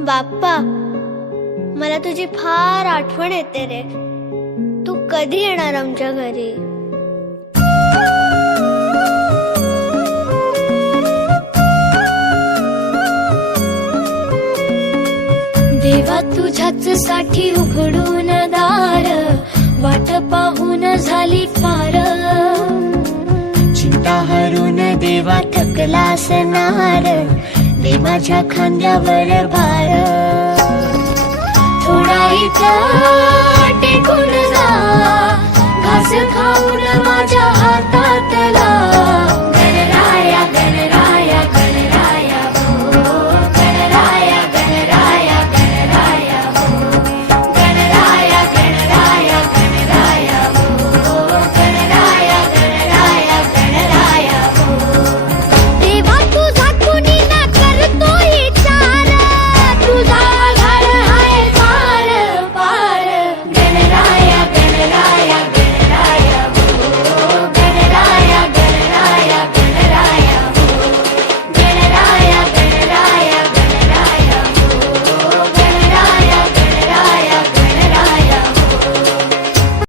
बाप्पा, मला तुझी फार आठवण येते रे. तू कधी येणार आमच्या घरी? देवा तुझ्याच साठी उघडून दार, वाट पाहून झाली फार. चिंता हरून देवा थकला असणार, दे माझ्या खांद्यावर भार. थोडा इथं टेकून जा, घास खाऊन माझ्या हातातला.